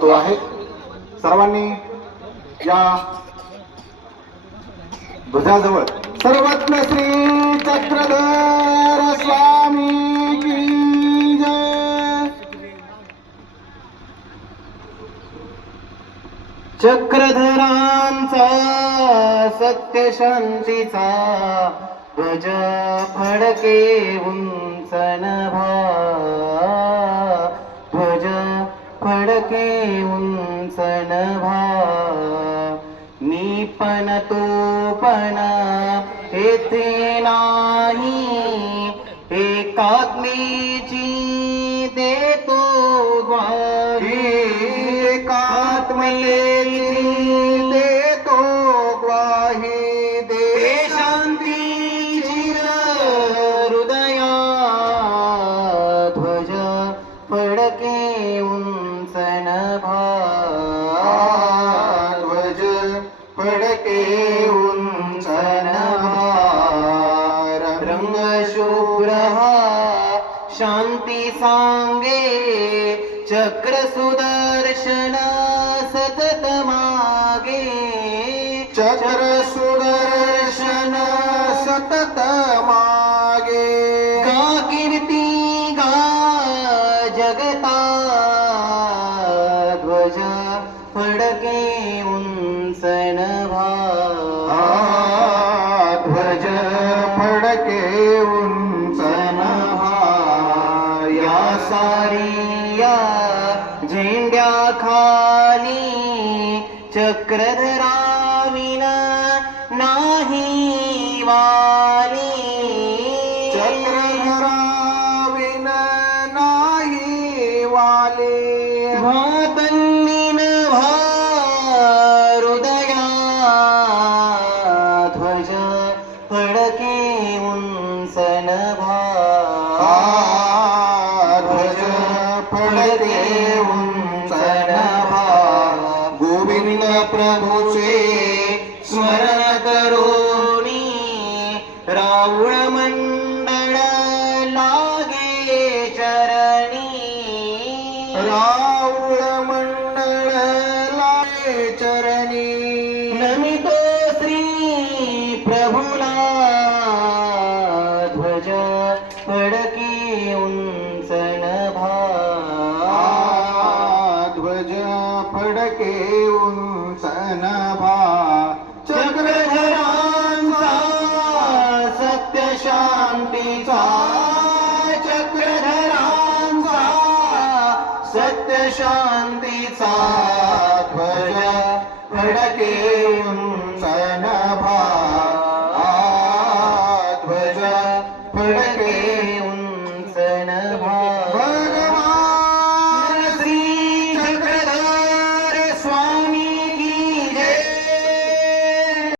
वस्तू आहे. सर्वांनी या ध्वजाजवळ सर्वज्ञ श्री चक्रधर स्वामी की चक्रधरांचा सत्य शांतीचा ध्वज फडके पण नभा मी पण तो पण येथे नाही. एकात्मेची देतो ग्वाही एकात्मले शुभ्र। शांती सांगे चक्र सुदर्शन सतत मागे चक्र सुदर्शन सतत मागे गा कीर्ती गा जगता ध्वज फडके उंच नभा सारिया झेंड्या खाली चक्रधराविन नाही वाली. चक्रधराविन नाही वाले. भातन्निन प्रभूचे स्मरण करोनी. राऊळ मंडळ लागे चरणी. राऊळ मंडळ लागे चरणी. नमितो श्री प्रभुला फडके उंच नभा ध्वज फडके उंच नभा